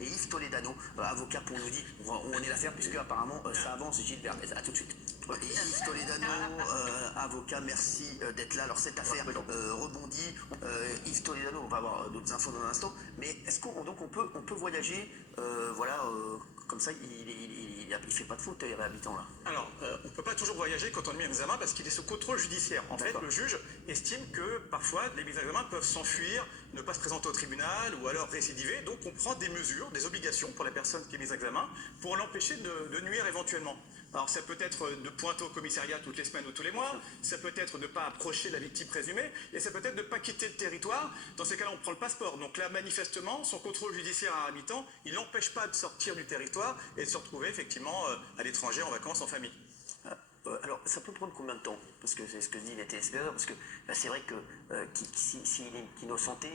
et Yves Toledano, avocat pour nous dire où on est l'affaire, puisque apparemment ça avance. Gilbert, à tout de suite. Et Yves Toledano, avocat, merci d'être là. Alors cette affaire rebondit. Yves Toledano, on va avoir d'autres infos dans un instant, mais est-ce qu'on peut voyager, comme ça, il fait pas de faute, les habitants là? Alors, on ne peut pas toujours voyager quand on est mis en examen parce qu'il est sous contrôle judiciaire. En fait, le juge estime que parfois les mis en examen peuvent s'enfuir, ne pas se présenter au tribunal ou alors récidiver. Donc, on prend des mesures, des obligations pour la personne qui est mise en examen pour l'empêcher de nuire éventuellement. Alors, ça peut être de pointer au commissariat toutes les semaines ou tous les mois, ça peut être de ne pas approcher la victime présumée, et ça peut être de ne pas quitter le territoire. Dans ces cas-là, on prend le passeport. Donc là, manifestement, son contrôle judiciaire à habitant, il n'empêche pas de sortir du territoire et de se retrouver effectivement à l'étranger en vacances en famille. Alors, ça peut prendre combien de temps? Parce que c'est ce que dit les téléspectateurs, parce que c'est vrai que s'il est innocenté,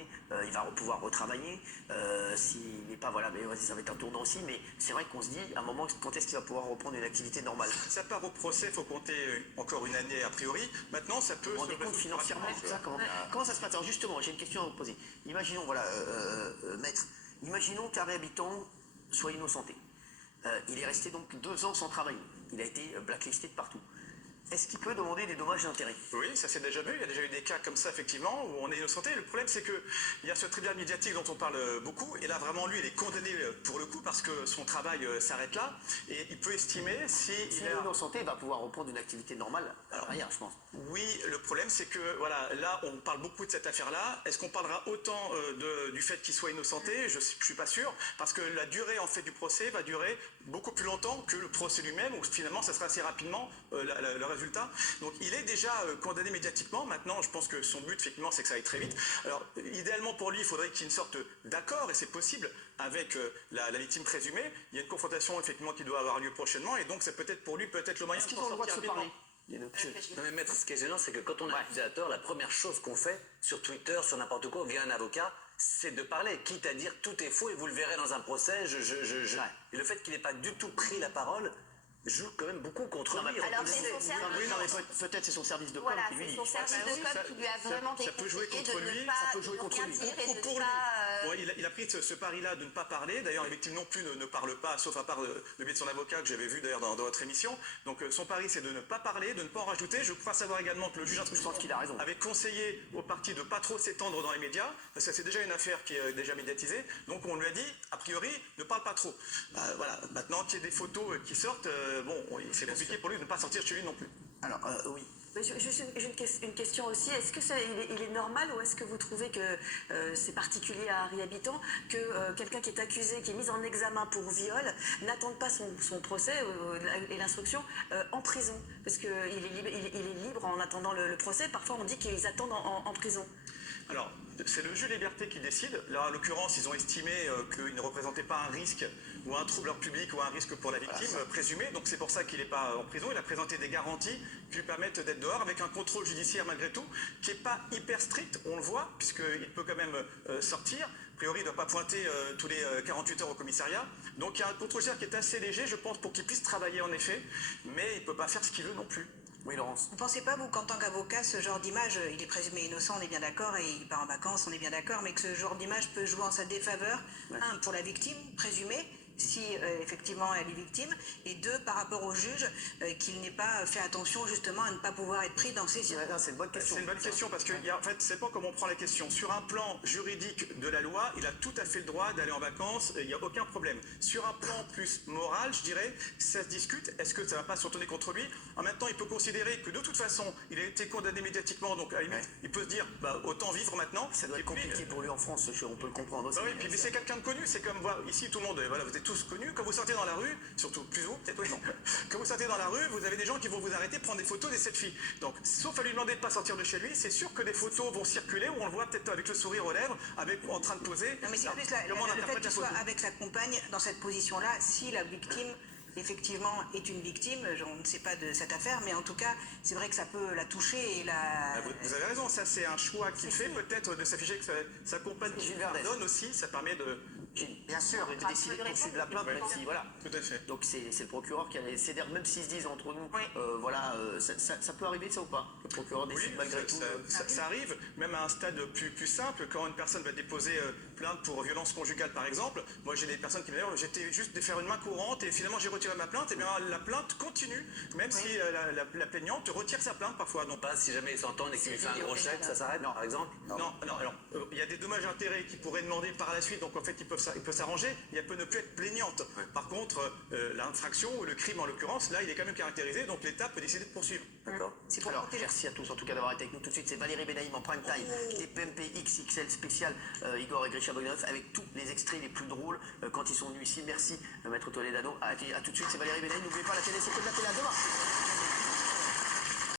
il va pouvoir retravailler. S'il n'est pas, voilà, mais ça va être un tournant aussi, mais c'est vrai qu'on se dit, à un moment, quand est-ce qu'il va pouvoir reprendre une activité normale? Ça part au procès, il faut compter encore une année a priori. Maintenant, ça peut... Vous vous rendez compte financièrement, c'est ça, comment ça se passe? Alors justement, j'ai une question à vous poser. Imaginons, voilà, maître, imaginons qu'un réhabitant soit innocenté. Il est resté donc 2 ans sans travail. Il a été blacklisté de partout. Est-ce qu'il peut demander des dommages d'intérêt? Oui, ça s'est déjà vu. Il y a déjà eu des cas comme ça, effectivement, où on est innocenté. Le problème, c'est qu'il y a ce tribunal médiatique dont on parle beaucoup. Et là, vraiment, lui, il est condamné pour le coup parce que son travail s'arrête là. Et il peut estimer si il est innocenté, il va pouvoir reprendre une activité normale. Alors, rien, je pense. Oui, le problème, c'est que, voilà, là, on parle beaucoup de cette affaire-là. Est-ce qu'on parlera autant du fait qu'il soit innocenté? Je ne suis pas sûr. Parce que la durée, en fait, du procès va durer beaucoup plus longtemps que le procès lui-même, où finalement, ça sera assez rapidement le résultat. Donc il est déjà condamné médiatiquement. Maintenant, je pense que son but, effectivement, c'est que ça aille très vite. Alors, idéalement pour lui, il faudrait qu'il y ait une sorte d'accord, et c'est possible, avec la victime présumée. Il y a une confrontation, effectivement, qui doit avoir lieu prochainement, et donc c'est peut-être pour lui, peut-être le moyen de s'en sortir rapidement. Non mais maître, ce qui est gênant, c'est que quand on est accusateur, la première chose qu'on fait sur Twitter, sur n'importe quoi, via un avocat, c'est de parler, quitte à dire tout est faux, et vous le verrez dans un procès, Et le fait qu'il n'ait pas du tout pris la parole joue quand même beaucoup contre lui. Alors c'est son service. Peut-être c'est son service de com qui lui dit. Son service de com qui lui a vraiment ça peut jouer contre lui, ça peut jouer contre lui. Ou pour lui. Bon, il a pris ce pari-là de ne pas parler. D'ailleurs, les victimes non plus ne parlent pas, sauf à part le biais de son avocat que j'avais vu d'ailleurs dans votre émission. Donc son pari, c'est de ne pas parler, de ne pas en rajouter. Je crois savoir également que le juge d'instruction avait conseillé aux parties de ne pas trop s'étendre dans les médias, parce que c'est déjà une affaire qui est déjà médiatisée. Donc on lui a dit, a priori, ne parle pas trop. Voilà. Maintenant qu'il y ait des photos qui sortent, c'est compliqué pour lui de ne pas sortir chez lui non plus. Alors, oui. Juste une question aussi. Est-ce que il est normal, ou est-ce que vous trouvez que c'est particulier à Harry Habitant que quelqu'un qui est accusé, qui est mis en examen pour viol, n'attende pas son procès et l'instruction en prison? Parce qu'il est libre en attendant le procès. Parfois, on dit qu'ils attendent en prison. Alors, c'est le juge Liberté qui décide. Là, en l'occurrence, ils ont estimé qu'il ne représentait pas un risque ou un trouble public ou un risque pour la victime présumée. Donc c'est pour ça qu'il n'est pas en prison. Il a présenté des garanties qui lui permettent d'être dehors avec un contrôle judiciaire malgré tout, qui n'est pas hyper strict, on le voit, puisqu'il peut quand même sortir. A priori, il ne doit pas pointer tous les 48 heures au commissariat. Donc il y a un contrôle judiciaire qui est assez léger, je pense, pour qu'il puisse travailler en effet, mais il ne peut pas faire ce qu'il veut non plus. Oui, Laurence. Vous ne pensez pas, vous, qu'en tant qu'avocat, ce genre d'image, il est présumé innocent, on est bien d'accord, et il part en vacances, on est bien d'accord, mais que ce genre d'image peut jouer en sa défaveur, un, pour la victime présumée, si effectivement elle est victime, et deux, par rapport au juge, qu'il n'ait pas fait attention justement à ne pas pouvoir être pris dans ces situations. C'est une bonne question. C'est une bonne question parce que en fait, c'est pas comment on prend la question. Sur un plan juridique de la loi, il a tout à fait le droit d'aller en vacances, il n'y a aucun problème. Sur un plan plus moral, je dirais, ça se discute. Est-ce que ça ne va pas se retourner contre lui? En même temps, il peut considérer que de toute façon, il a été condamné médiatiquement, donc à la limite, il peut se dire, bah, autant vivre maintenant. Ça doit être compliqué pour lui en France, on peut le comprendre aussi. Oui, puis mais c'est quelqu'un de connu, c'est comme voilà, ici tout le monde, voilà, vous êtes tous connus. Quand vous sortez dans la rue, surtout plus vous, peut-être oui, non. Quand vous sortez dans la rue, vous avez des gens qui vont vous arrêter, prendre des photos, des selfies. Donc, sauf à lui demander de ne pas sortir de chez lui, c'est sûr que des photos vont circuler où on le voit peut-être avec le sourire aux lèvres, en train de poser. Non, mais c'est plus le fait qu'il soit avec sa compagne dans cette position-là, si la victime effectivement est une victime, on ne sait pas de cette affaire, mais en tout cas, c'est vrai que ça peut la toucher et la... Vous avez raison, ça c'est un choix qu'il fait, peut-être de s'afficher que sa compagne donne aussi, ça permet de... Bien sûr, de décider de poursuivre la plainte, même si, voilà. Tout à fait. Donc c'est le procureur qui a les CDR, même s'ils se disent entre nous, ça peut arriver ça ou pas? Le procureur décide malgré tout. Ça arrive, même à un stade plus simple, quand une personne va déposer plainte plainte pour violence conjugale par exemple, moi j'ai des personnes qui me disent j'étais juste de faire une main courante et finalement j'ai retiré ma plainte, et bien la plainte continue, même si la plaignante retire sa plainte parfois. Donc, Pas si jamais ils s'entendent et qu'il lui fait un gros chèque, ça s'arrête, par exemple? non, alors il y a des dommages et intérêts qui pourraient demander par la suite, donc en fait ils peuvent s'arranger, et elle peut ne plus être plaignante. Par contre, l'infraction ou le crime en l'occurrence, là il est quand même caractérisé, donc l'État peut décider de poursuivre. D'accord. C'est pour Alors, protéger. merci à tous en tout cas d'avoir été avec nous tout de suite. C'est Valérie Benaïm en prime time, TPMP XXL spécial Igor et Grisha Bogdanov avec tous les extraits les plus drôles quand ils sont venus ici. Merci Maître Toledano. À tout de suite, c'est Valérie Benaïm. N'oubliez pas la télé, c'est que de la télé. À demain.